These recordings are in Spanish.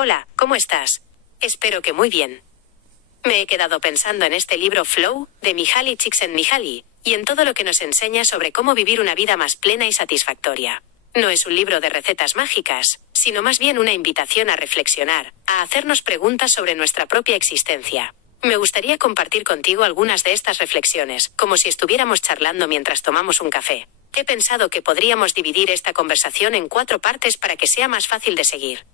Hola, ¿cómo estás? Espero que muy bien. Me he quedado pensando en este libro Flow, de Mihaly Csikszentmihalyi, y en todo lo que nos enseña sobre cómo vivir una vida más plena y satisfactoria. No es un libro de recetas mágicas, sino más bien una invitación a reflexionar, a hacernos preguntas sobre nuestra propia existencia. Me gustaría compartir contigo algunas de estas reflexiones, como si estuviéramos charlando mientras tomamos un café. He pensado que podríamos dividir esta conversación en 4 partes para que sea más fácil de seguir.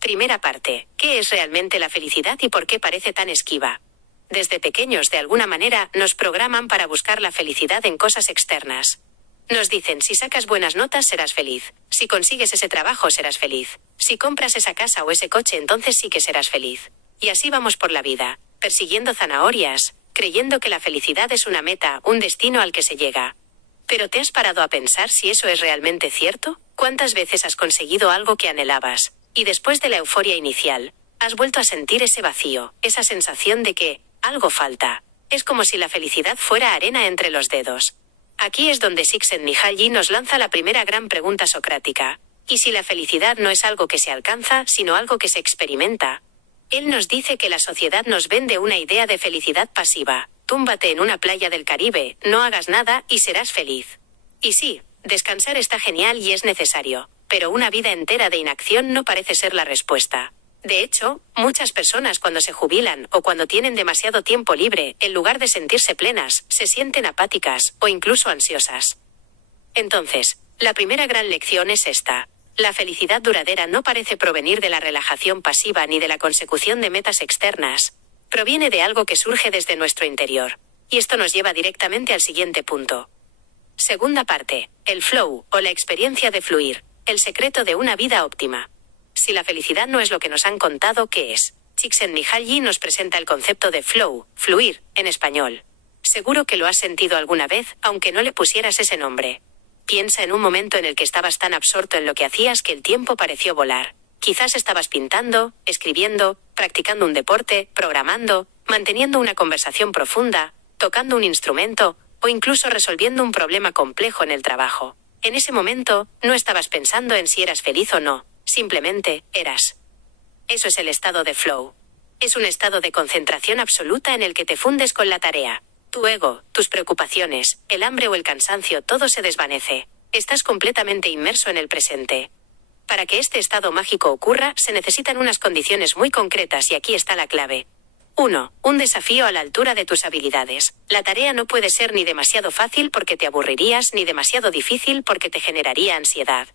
Primera parte, ¿qué es realmente la felicidad y por qué parece tan esquiva? Desde pequeños, de alguna manera, nos programan para buscar la felicidad en cosas externas. Nos dicen, si sacas buenas notas serás feliz, si consigues ese trabajo serás feliz, si compras esa casa o ese coche entonces sí que serás feliz. Y así vamos por la vida, persiguiendo zanahorias, creyendo que la felicidad es una meta, un destino al que se llega. ¿Pero te has parado a pensar si eso es realmente cierto? ¿Cuántas veces has conseguido algo que anhelabas? Y después de la euforia inicial, has vuelto a sentir ese vacío, esa sensación de que algo falta. Es como si la felicidad fuera arena entre los dedos. Aquí es donde Csikszentmihalyi nos lanza la primera gran pregunta socrática. ¿Y si la felicidad no es algo que se alcanza, sino algo que se experimenta? Él nos dice que la sociedad nos vende una idea de felicidad pasiva. Túmbate en una playa del Caribe, no hagas nada y serás feliz. Y sí, descansar está genial y es necesario, pero una vida entera de inacción no parece ser la respuesta. De hecho, muchas personas cuando se jubilan o cuando tienen demasiado tiempo libre, en lugar de sentirse plenas, se sienten apáticas o incluso ansiosas. Entonces, la primera gran lección es esta. La felicidad duradera no parece provenir de la relajación pasiva ni de la consecución de metas externas. Proviene de algo que surge desde nuestro interior. Y esto nos lleva directamente al siguiente punto. Segunda parte, el flow, o la experiencia de fluir, el secreto de una vida óptima. Si la felicidad no es lo que nos han contado, ¿qué es? Csikszentmihalyi nos presenta el concepto de flow, fluir, en español. Seguro que lo has sentido alguna vez, aunque no le pusieras ese nombre. Piensa en un momento en el que estabas tan absorto en lo que hacías que el tiempo pareció volar. Quizás estabas pintando, escribiendo, practicando un deporte, programando, manteniendo una conversación profunda, tocando un instrumento, o incluso resolviendo un problema complejo en el trabajo. En ese momento, no estabas pensando en si eras feliz o no, simplemente, eras. Eso es el estado de flow. Es un estado de concentración absoluta en el que te fundes con la tarea. Tu ego, tus preocupaciones, el hambre o el cansancio, todo se desvanece. Estás completamente inmerso en el presente. Para que este estado mágico ocurra, se necesitan unas condiciones muy concretas y aquí está la clave. 1. Un desafío a la altura de tus habilidades. La tarea no puede ser ni demasiado fácil porque te aburrirías, ni demasiado difícil porque te generaría ansiedad.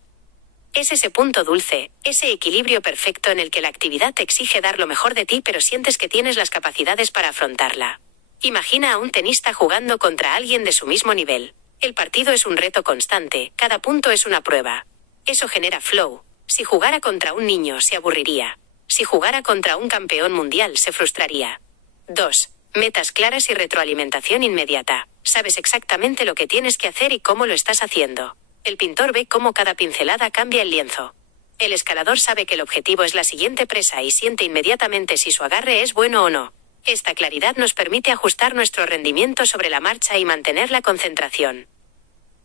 Es ese punto dulce, ese equilibrio perfecto en el que la actividad te exige dar lo mejor de ti pero sientes que tienes las capacidades para afrontarla. Imagina a un tenista jugando contra alguien de su mismo nivel. El partido es un reto constante, cada punto es una prueba. Eso genera flow. Si jugara contra un niño, se aburriría. Si jugara contra un campeón mundial, se frustraría. 2. Metas claras y retroalimentación inmediata. Sabes exactamente lo que tienes que hacer y cómo lo estás haciendo. El pintor ve cómo cada pincelada cambia el lienzo. El escalador sabe que el objetivo es la siguiente presa y siente inmediatamente si su agarre es bueno o no. Esta claridad nos permite ajustar nuestro rendimiento sobre la marcha y mantener la concentración.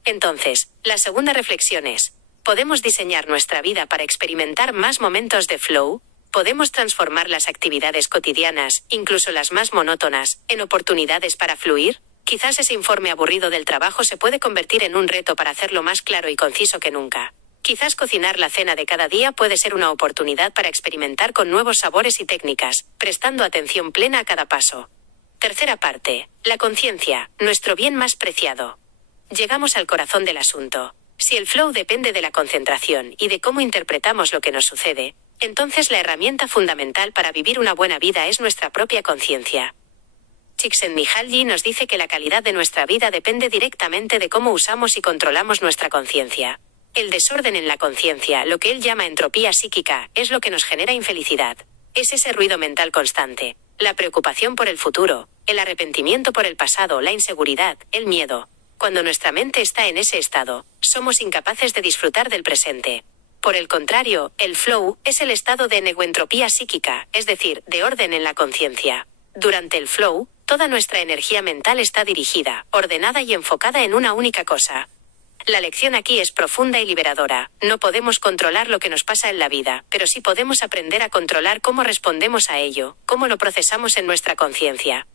Entonces, la segunda reflexión es, ¿podemos diseñar nuestra vida para experimentar más momentos de flow? ¿Podemos transformar las actividades cotidianas, incluso las más monótonas, en oportunidades para fluir? Quizás ese informe aburrido del trabajo se puede convertir en un reto para hacerlo más claro y conciso que nunca. Quizás cocinar la cena de cada día puede ser una oportunidad para experimentar con nuevos sabores y técnicas, prestando atención plena a cada paso. Tercera parte, la conciencia, nuestro bien más preciado. Llegamos al corazón del asunto. Si el flow depende de la concentración y de cómo interpretamos lo que nos sucede, entonces la herramienta fundamental para vivir una buena vida es nuestra propia conciencia. Csikszentmihalyi nos dice que la calidad de nuestra vida depende directamente de cómo usamos y controlamos nuestra conciencia. El desorden en la conciencia, lo que él llama entropía psíquica, es lo que nos genera infelicidad. Es ese ruido mental constante, la preocupación por el futuro, el arrepentimiento por el pasado, la inseguridad, el miedo. Cuando nuestra mente está en ese estado, somos incapaces de disfrutar del presente. Por el contrario, el flow es el estado de negoentropía psíquica, es decir, de orden en la conciencia. Durante el flow, toda nuestra energía mental está dirigida, ordenada y enfocada en una única cosa. La lección aquí es profunda y liberadora. No podemos controlar lo que nos pasa en la vida, pero sí podemos aprender a controlar cómo respondemos a ello, cómo lo procesamos en nuestra conciencia.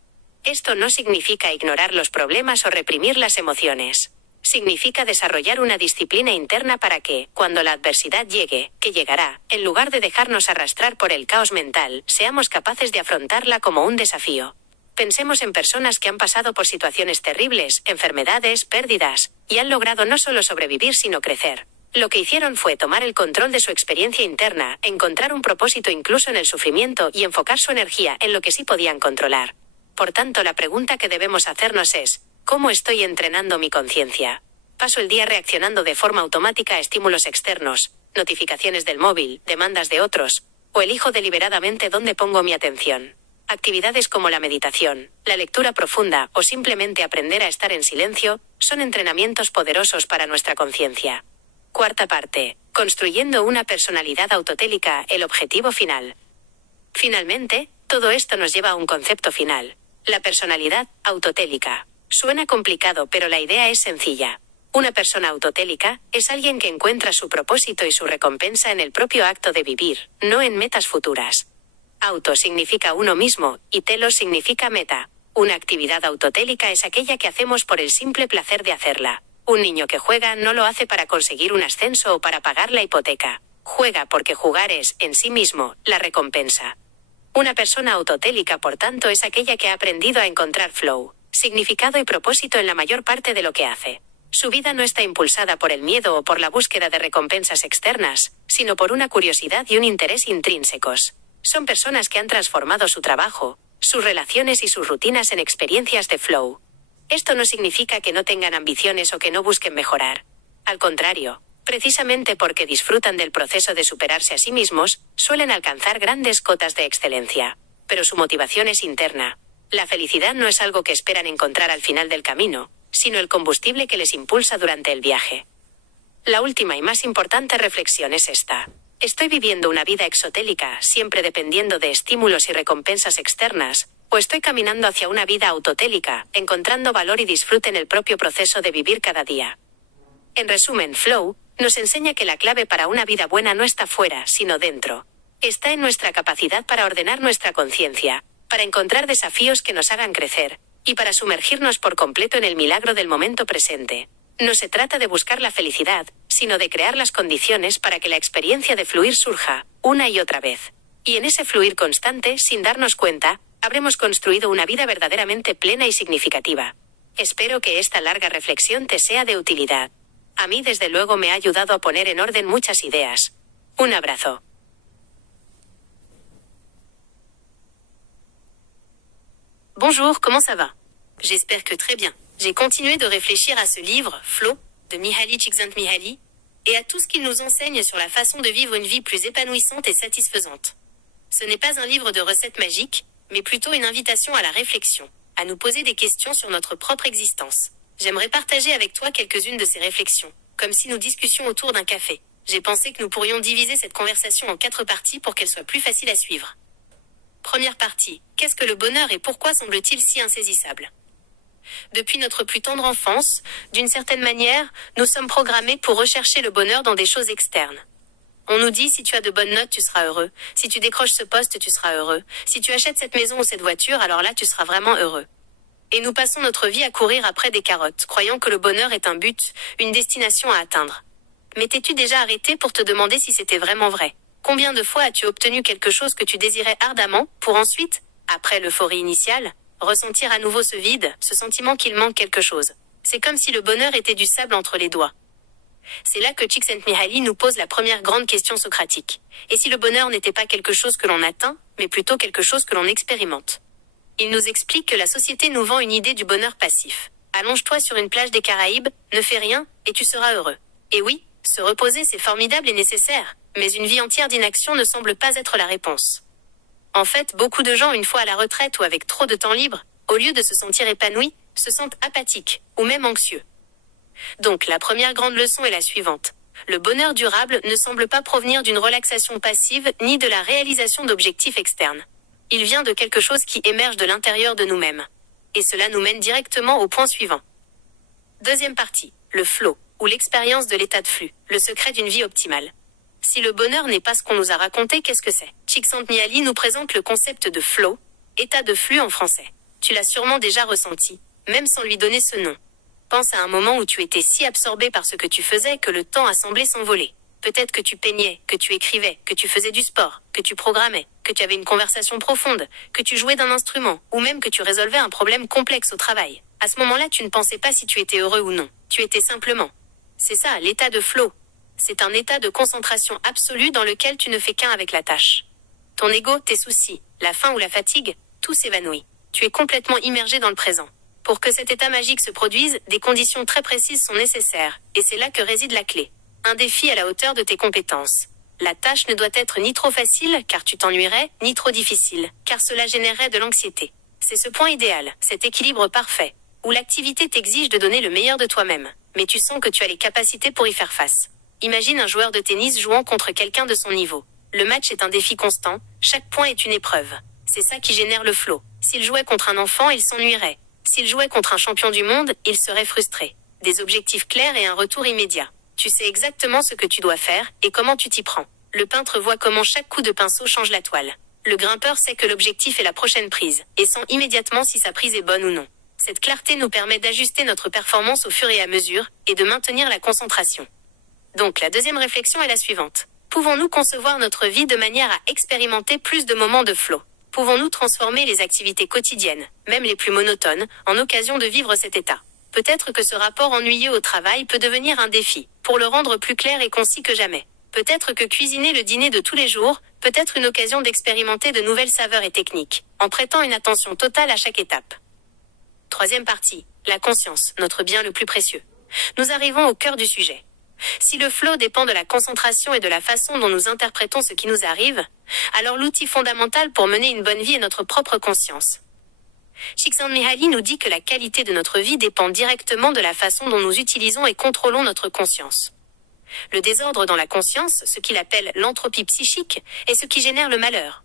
Esto no significa ignorar los problemas o reprimir las emociones. Significa desarrollar una disciplina interna para que, cuando la adversidad llegue, que llegará, en lugar de dejarnos arrastrar por el caos mental, seamos capaces de afrontarla como un desafío. Pensemos en personas que han pasado por situaciones terribles, enfermedades, pérdidas, y han logrado no solo sobrevivir sino crecer. Lo que hicieron fue tomar el control de su experiencia interna, encontrar un propósito incluso en el sufrimiento y enfocar su energía en lo que sí podían controlar. Por tanto, la pregunta que debemos hacernos es, ¿cómo estoy entrenando mi conciencia? Paso el día reaccionando de forma automática a estímulos externos, notificaciones del móvil, demandas de otros, o elijo deliberadamente dónde pongo mi atención. Actividades como la meditación, la lectura profunda o simplemente aprender a estar en silencio son entrenamientos poderosos para nuestra conciencia. Cuarta parte. Construyendo una personalidad autotélica, el objetivo final. Finalmente, todo esto nos lleva a un concepto final. La personalidad autotélica. Suena complicado, pero la idea es sencilla. Una persona autotélica es alguien que encuentra su propósito y su recompensa en el propio acto de vivir, no en metas futuras. Auto significa uno mismo, y telos significa meta. Una actividad autotélica es aquella que hacemos por el simple placer de hacerla. Un niño que juega no lo hace para conseguir un ascenso o para pagar la hipoteca. Juega porque jugar es, en sí mismo, la recompensa. Una persona autotélica, por tanto, es aquella que ha aprendido a encontrar flow, significado y propósito en la mayor parte de lo que hace. Su vida no está impulsada por el miedo o por la búsqueda de recompensas externas, sino por una curiosidad y un interés intrínsecos. Son personas que han transformado su trabajo, sus relaciones y sus rutinas en experiencias de flow. Esto no significa que no tengan ambiciones o que no busquen mejorar. Al contrario, precisamente porque disfrutan del proceso de superarse a sí mismos, suelen alcanzar grandes cotas de excelencia. Pero su motivación es interna. La felicidad no es algo que esperan encontrar al final del camino, sino el combustible que les impulsa durante el viaje. La última y más importante reflexión es esta. ¿Estoy viviendo una vida exotélica, siempre dependiendo de estímulos y recompensas externas, o estoy caminando hacia una vida autotélica, encontrando valor y disfrute en el propio proceso de vivir cada día? En resumen, Flow nos enseña que la clave para una vida buena no está fuera, sino dentro. Está en nuestra capacidad para ordenar nuestra conciencia, para encontrar desafíos que nos hagan crecer, y para sumergirnos por completo en el milagro del momento presente. No se trata de buscar la felicidad, sino de crear las condiciones para que la experiencia de fluir surja, una y otra vez. Y en ese fluir constante, sin darnos cuenta, habremos construido una vida verdaderamente plena y significativa. Espero que esta larga reflexión te sea de utilidad. A mí desde luego me ha ayudado a poner en orden muchas ideas. Un abrazo. Bonjour, comment ça va? J'espère que très bien. J'ai continué de réfléchir à ce livre, Flow, de Mihaly Csikszentmihalyi, et à tout ce qu'il nous enseigne sur la façon de vivre une vie plus épanouissante et satisfaisante. Ce n'est pas un livre de recettes magiques, mais plutôt une invitation à la réflexion, à nous poser des questions sur notre propre existence. J'aimerais partager avec toi quelques-unes de ces réflexions, comme si nous discussions autour d'un café. J'ai pensé que nous pourrions diviser cette conversation en 4 parties pour qu'elle soit plus facile à suivre. Première partie. Qu'est-ce que le bonheur et pourquoi semble-t-il si insaisissable? Depuis notre plus tendre enfance, d'une certaine manière, nous sommes programmés pour rechercher le bonheur dans des choses externes. On nous dit si tu as de bonnes notes, tu seras heureux. Si tu décroches ce poste, tu seras heureux. Si tu achètes cette maison ou cette voiture, alors là, tu seras vraiment heureux. Et nous passons notre vie à courir après des carottes, croyant que le bonheur est un but, une destination à atteindre. Mais t'es-tu déjà arrêté pour te demander si c'était vraiment vrai? Combien de fois as-tu obtenu quelque chose que tu désirais ardemment, pour ensuite, après l'euphorie initiale, ressentir à nouveau ce vide, ce sentiment qu'il manque quelque chose? C'est comme si le bonheur était du sable entre les doigts. C'est là que Csikszentmihalyi nous pose la première grande question socratique. Et si le bonheur n'était pas quelque chose que l'on atteint, mais plutôt quelque chose que l'on expérimente? Il nous explique que la société nous vend une idée du bonheur passif. Allonge-toi sur une plage des Caraïbes, ne fais rien, et tu seras heureux. Et oui, se reposer c'est formidable et nécessaire, mais une vie entière d'inaction ne semble pas être la réponse. En fait, beaucoup de gens, une fois à la retraite ou avec trop de temps libre, au lieu de se sentir épanouis, se sentent apathiques, ou même anxieux. Donc la première grande leçon est la suivante. Le bonheur durable ne semble pas provenir d'une relaxation passive ni de la réalisation d'objectifs externes. Il vient de quelque chose qui émerge de l'intérieur de nous-mêmes. Et cela nous mène directement au point suivant. Deuxième partie, le flow. ou l'expérience de l'état de flux, le secret d'une vie optimale. Si le bonheur n'est pas ce qu'on nous a raconté, qu'est-ce que c'est? Csikszentmihalyi nous présente le concept de flow, état de flux en français. Tu l'as sûrement déjà ressenti, même sans lui donner ce nom. Pense à un moment où tu étais si absorbé par ce que tu faisais que le temps a semblé s'envoler. Peut-être que tu peignais, que tu écrivais, que tu faisais du sport, que tu programmais, que tu avais une conversation profonde, que tu jouais d'un instrument, ou même que tu résolvais un problème complexe au travail. À ce moment-là, tu ne pensais pas si tu étais heureux ou non. Tu étais simplement. C'est ça, l'état de flow. C'est un état de concentration absolue dans lequel tu ne fais qu'un avec la tâche. Ton ego, tes soucis, la faim ou la fatigue, tout s'évanouit. Tu es complètement immergé dans le présent. Pour que cet état magique se produise, des conditions très précises sont nécessaires, et c'est là que réside la clé. Un défi à la hauteur de tes compétences. La tâche ne doit être ni trop facile, car tu t'ennuierais, ni trop difficile, car cela générerait de l'anxiété. C'est ce point idéal, cet équilibre parfait, où l'activité t'exige de donner le meilleur de toi-même, mais tu sens que tu as les capacités pour y faire face. Imagine un joueur de tennis jouant contre quelqu'un de son niveau. Le match est un défi constant, chaque point est une épreuve. C'est ça qui génère le flow. S'il jouait contre un enfant, il s'ennuierait. S'il jouait contre un champion du monde, il serait frustré. Des objectifs clairs et un retour immédiat. Tu sais exactement ce que tu dois faire et comment tu t'y prends. Le peintre voit comment chaque coup de pinceau change la toile. Le grimpeur sait que l'objectif est la prochaine prise et sent immédiatement si sa prise est bonne ou non. Cette clarté nous permet d'ajuster notre performance au fur et à mesure et de maintenir la concentration. Donc la deuxième réflexion est la suivante. Pouvons-nous concevoir notre vie de manière à expérimenter plus de moments de flow? Pouvons-nous transformer les activités quotidiennes, même les plus monotones, en occasion de vivre cet état? Peut-être que ce rapport ennuyeux au travail peut devenir un défi, pour le rendre plus clair et concis que jamais. Peut-être que cuisiner le dîner de tous les jours peut être une occasion d'expérimenter de nouvelles saveurs et techniques, en prêtant une attention totale à chaque étape. Troisième partie, la conscience, notre bien le plus précieux. Nous arrivons au cœur du sujet. Si le flow dépend de la concentration et de la façon dont nous interprétons ce qui nous arrive, alors l'outil fondamental pour mener une bonne vie est notre propre conscience. Csikszentmihalyi nous dit que la qualité de notre vie dépend directement de la façon dont nous utilisons et contrôlons notre conscience. Le désordre dans la conscience, ce qu'il appelle l'entropie psychique, est ce qui génère le malheur.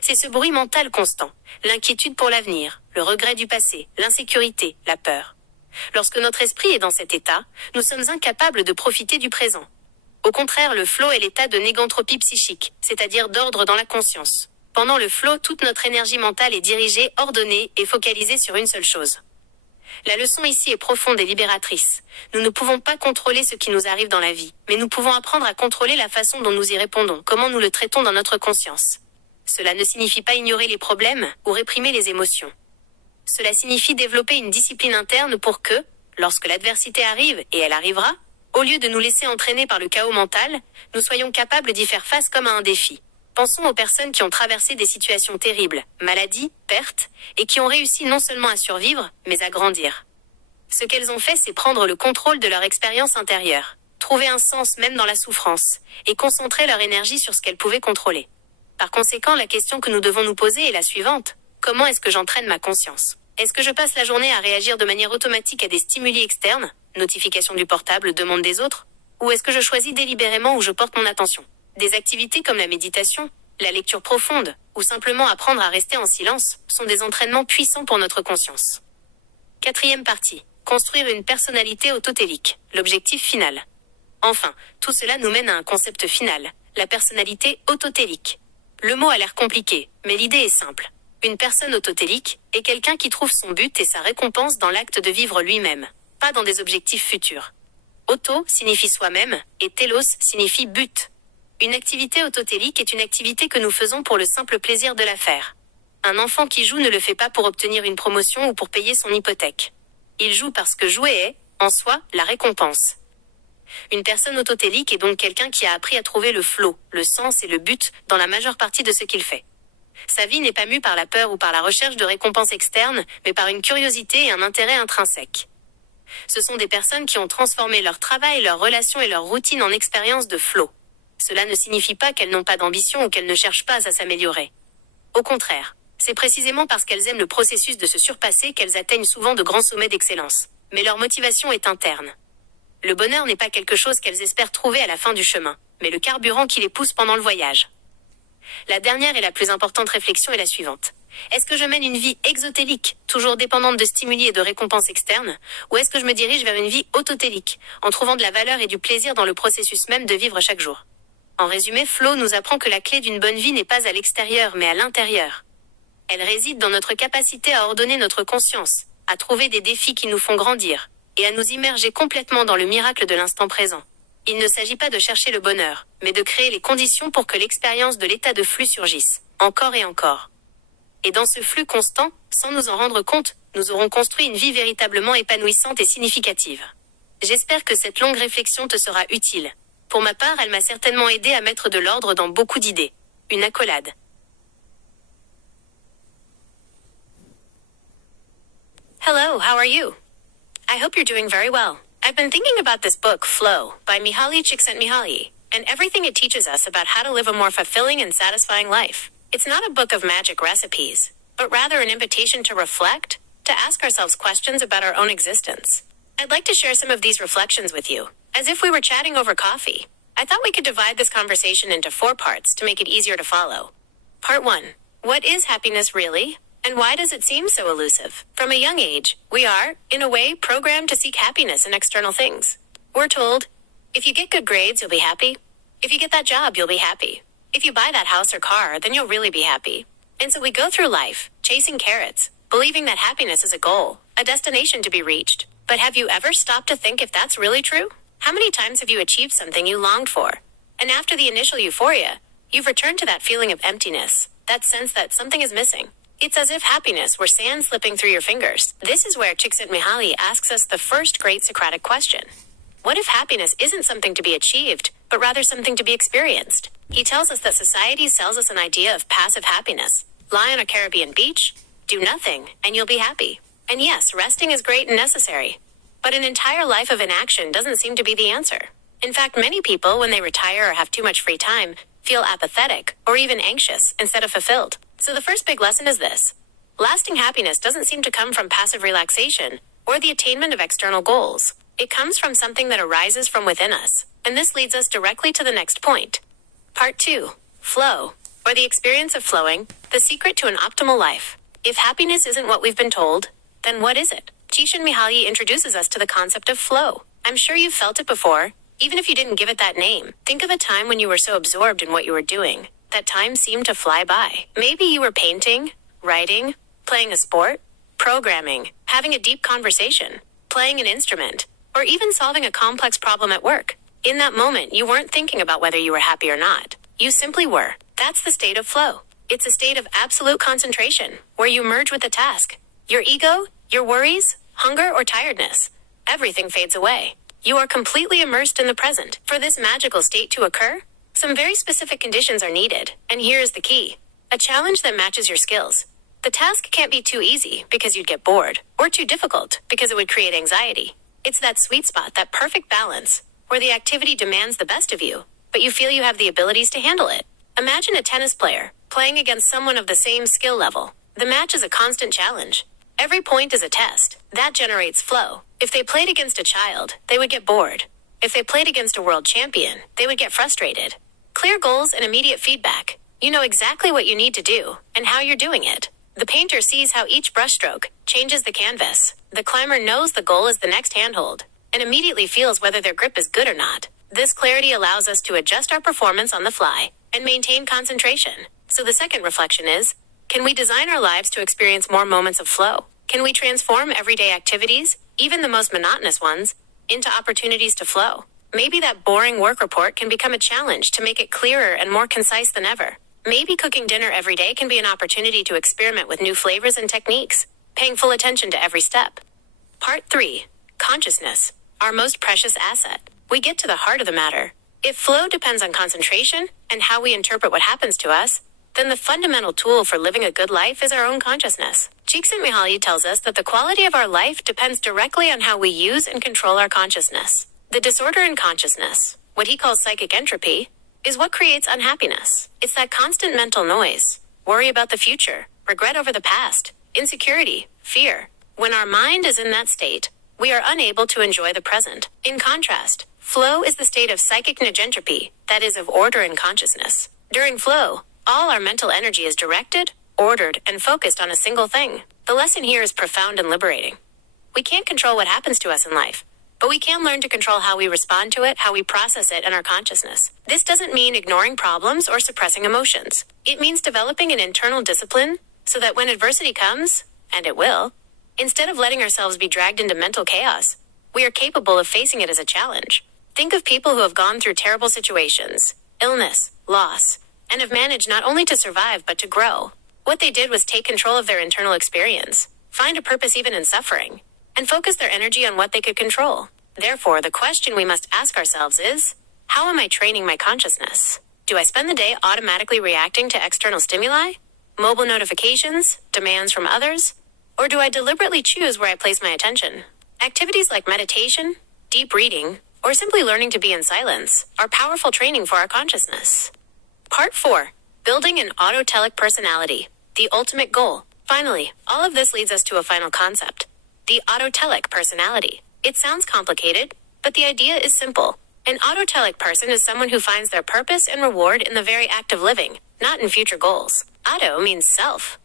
C'est ce bruit mental constant, l'inquiétude pour l'avenir, le regret du passé, l'insécurité, la peur. Lorsque notre esprit est dans cet état, nous sommes incapables de profiter du présent. Au contraire, le flow est l'état de négantropie psychique, c'est-à-dire d'ordre dans la conscience. Pendant le flow, toute notre énergie mentale est dirigée, ordonnée et focalisée sur une seule chose. La leçon ici est profonde et libératrice. Nous ne pouvons pas contrôler ce qui nous arrive dans la vie, mais nous pouvons apprendre à contrôler la façon dont nous y répondons, comment nous le traitons dans notre conscience. Cela ne signifie pas ignorer les problèmes ou réprimer les émotions. Cela signifie développer une discipline interne pour que, lorsque l'adversité arrive, et elle arrivera, au lieu de nous laisser entraîner par le chaos mental, nous soyons capables d'y faire face comme à un défi. Pensons aux personnes qui ont traversé des situations terribles, maladies, pertes, et qui ont réussi non seulement à survivre, mais à grandir. Ce qu'elles ont fait, c'est prendre le contrôle de leur expérience intérieure, trouver un sens même dans la souffrance, et concentrer leur énergie sur ce qu'elles pouvaient contrôler. Par conséquent, la question que nous devons nous poser est la suivante. Comment est-ce que j'entraîne ma conscience? Est-ce que je passe la journée à réagir de manière automatique à des stimuli externes, notifications du portable, demandes des autres? Ou est-ce que je choisis délibérément où je porte mon attention? Des activités comme la méditation, la lecture profonde, ou simplement apprendre à rester en silence, sont des entraînements puissants pour notre conscience. Quatrième partie. Construire une personnalité autotélique, l'objectif final. Enfin, tout cela nous mène à un concept final, la personnalité autotélique. Le mot a l'air compliqué, mais l'idée est simple. Une personne autotélique est quelqu'un qui trouve son but et sa récompense dans l'acte de vivre lui-même, pas dans des objectifs futurs. Auto signifie soi-même, et télos signifie but. Une activité autotélique est une activité que nous faisons pour le simple plaisir de la faire. Un enfant qui joue ne le fait pas pour obtenir une promotion ou pour payer son hypothèque. Il joue parce que jouer est, en soi, la récompense. Une personne autotélique est donc quelqu'un qui a appris à trouver le flow, le sens et le but dans la majeure partie de ce qu'il fait. Sa vie n'est pas mue par la peur ou par la recherche de récompenses externes, mais par une curiosité et un intérêt intrinsèque. Ce sont des personnes qui ont transformé leur travail, leurs relations et leur routine en expérience de flow. Cela ne signifie pas qu'elles n'ont pas d'ambition ou qu'elles ne cherchent pas à s'améliorer. Au contraire, c'est précisément parce qu'elles aiment le processus de se surpasser qu'elles atteignent souvent de grands sommets d'excellence. Mais leur motivation est interne. Le bonheur n'est pas quelque chose qu'elles espèrent trouver à la fin du chemin, mais le carburant qui les pousse pendant le voyage. La dernière et la plus importante réflexion est la suivante. Est-ce que je mène une vie exotélique, toujours dépendante de stimuli et de récompenses externes, ou est-ce que je me dirige vers une vie autotélique, en trouvant de la valeur et du plaisir dans le processus même de vivre chaque jour? En résumé, Flow nous apprend que la clé d'une bonne vie n'est pas à l'extérieur, mais à l'intérieur. Elle réside dans notre capacité à ordonner notre conscience, à trouver des défis qui nous font grandir, et à nous immerger complètement dans le miracle de l'instant présent. Il ne s'agit pas de chercher le bonheur, mais de créer les conditions pour que l'expérience de l'état de flux surgisse, encore et encore. Et dans ce flux constant, sans nous en rendre compte, nous aurons construit une vie véritablement épanouissante et significative. J'espère que cette longue réflexion te sera utile. Pour ma part, elle m'a certainement aidé à mettre de l'ordre dans beaucoup d'idées. Une accolade. Hello, how are you? I hope you're doing very well. I've been thinking about this book, Flow, by Mihaly Csikszentmihalyi, and everything it teaches us about how to live a more fulfilling and satisfying life. It's not a book of magic recipes, but rather an invitation to reflect, to ask ourselves questions about our own existence. I'd like to share some of these reflections with you, as if we were chatting over coffee. I thought we could divide this conversation into 4 parts to make it easier to follow. Part 1. What is happiness really? And why does it seem so elusive? From a young age, we are, in a way, programmed to seek happiness in external things. We're told, if you get good grades, you'll be happy. If you get that job, you'll be happy. If you buy that house or car, then you'll really be happy. And so we go through life, chasing carrots, believing that happiness is a goal, a destination to be reached. But have you ever stopped to think if that's really true? How many times have you achieved something you longed for? And after the initial euphoria, you've returned to that feeling of emptiness, that sense that something is missing. It's as if happiness were sand slipping through your fingers. This is where Csikszentmihalyi asks us the first great Socratic question. What if happiness isn't something to be achieved, but rather something to be experienced? He tells us that society sells us an idea of passive happiness. Lie on a Caribbean beach, do nothing, and you'll be happy. And yes, resting is great and necessary. But an entire life of inaction doesn't seem to be the answer. In fact, many people, when they retire or have too much free time, feel apathetic or even anxious instead of fulfilled. So the first big lesson is this. Lasting happiness doesn't seem to come from passive relaxation or the attainment of external goals. It comes from something that arises from within us. And this leads us directly to the next point. Part 2. Flow, or the experience of flowing, the secret to an optimal life. If happiness isn't what we've been told, then what is it? Csikszentmihalyi introduces us to the concept of flow. I'm sure you've felt it before, even if you didn't give it that name. Think of a time when you were so absorbed in what you were doing that time seemed to fly by. Maybe you were painting, writing, playing a sport, programming, having a deep conversation, playing an instrument, or even solving a complex problem at work. In that moment, you weren't thinking about whether you were happy or not. You simply were. That's the state of flow. It's a state of absolute concentration, where you merge with the task. Your ego, your worries, hunger, or tiredness, everything fades away. You are completely immersed in the present. For this magical state to occur, some very specific conditions are needed, and here is the key. A challenge that matches your skills. The task can't be too easy because you'd get bored, or too difficult because it would create anxiety. It's that sweet spot, that perfect balance, where the activity demands the best of you, but you feel you have the abilities to handle it. Imagine a tennis player playing against someone of the same skill level. The match is a constant challenge. Every point is a test. That generates flow. If they played against a child, they would get bored. If they played against a world champion, they would get frustrated. Clear goals and immediate feedback. You know exactly what you need to do and how you're doing it. The painter sees how each brushstroke changes the canvas. The climber knows the goal is the next handhold and immediately feels whether their grip is good or not. This clarity allows us to adjust our performance on the fly and maintain concentration. So the second reflection is, can we design our lives to experience more moments of flow? Can we transform everyday activities, even the most monotonous ones, into opportunities to flow? Maybe that boring work report can become a challenge to make it clearer and more concise than ever. Maybe cooking dinner every day can be an opportunity to experiment with new flavors and techniques, paying full attention to every step. Part 3. Consciousness, our most precious asset. We get to the heart of the matter. If flow depends on concentration and how we interpret what happens to us, then the fundamental tool for living a good life is our own consciousness. Csikszentmihalyi tells us that the quality of our life depends directly on how we use and control our consciousness. The disorder in consciousness, what he calls psychic entropy, is what creates unhappiness. It's that constant mental noise, worry about the future, regret over the past, insecurity, fear. When our mind is in that state, we are unable to enjoy the present. In contrast, flow is the state of psychic negentropy, that is, of order and consciousness. During flow, all our mental energy is directed, ordered, and focused on a single thing. The lesson here is profound and liberating. We can't control what happens to us in life, but we can learn to control how we respond to it, how we process it, and our consciousness. This doesn't mean ignoring problems or suppressing emotions. It means developing an internal discipline so that when adversity comes, and it will, instead of letting ourselves be dragged into mental chaos, we are capable of facing it as a challenge. Think of people who have gone through terrible situations, illness, loss, and have managed not only to survive but to grow. What they did was take control of their internal experience, find a purpose even in suffering, and focus their energy on what they could control. Therefore, the question we must ask ourselves is, how am I training my consciousness? Do I spend the day automatically reacting to external stimuli, mobile notifications, demands from others? Or do I deliberately choose where I place my attention? Activities like meditation, deep reading, or simply learning to be in silence are powerful training for our consciousness. Part 4. Building an autotelic personality. The ultimate goal. Finally, all of this leads us to a final concept. The autotelic personality. It sounds complicated, but the idea is simple. An autotelic person is someone who finds their purpose and reward in the very act of living, not in future goals. Auto means self,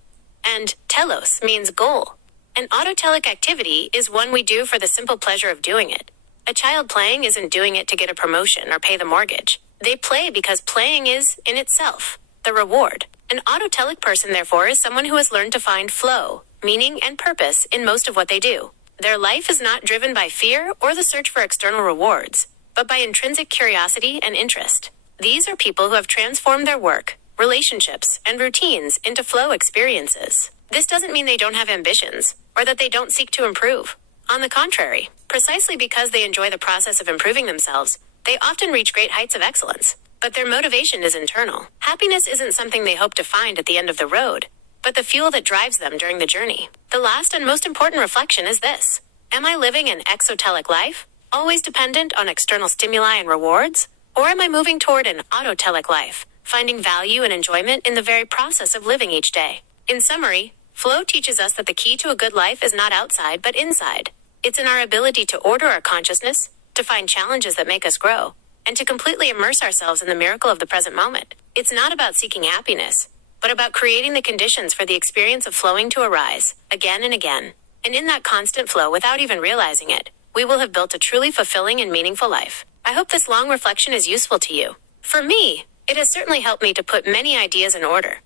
and telos means goal. An autotelic activity is one we do for the simple pleasure of doing it. A child playing isn't doing it to get a promotion or pay the mortgage. They play because playing is, in itself, the reward. An autotelic person, therefore, is someone who has learned to find flow, meaning, and purpose in most of what they do. Their life is not driven by fear or the search for external rewards, but by intrinsic curiosity and interest. These are people who have transformed their work, relationships, and routines into flow experiences. This doesn't mean they don't have ambitions, or that they don't seek to improve. On the contrary, precisely because they enjoy the process of improving themselves, they often reach great heights of excellence. But their motivation is internal. Happiness isn't something they hope to find at the end of the road, but the fuel that drives them during the journey. The last and most important reflection is this. Am I living an exotelic life, always dependent on external stimuli and rewards? Or am I moving toward an autotelic life, finding value and enjoyment in the very process of living each day? In summary, flow teaches us that the key to a good life is not outside but inside. It's in our ability to order our consciousness, to find challenges that make us grow, and to completely immerse ourselves in the miracle of the present moment. It's not about seeking happiness, but about creating the conditions for the experience of flowing to arise, again and again. And in that constant flow, without even realizing it, we will have built a truly fulfilling and meaningful life. I hope this long reflection is useful to you. For me, it has certainly helped me to put many ideas in order.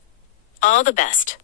All the best.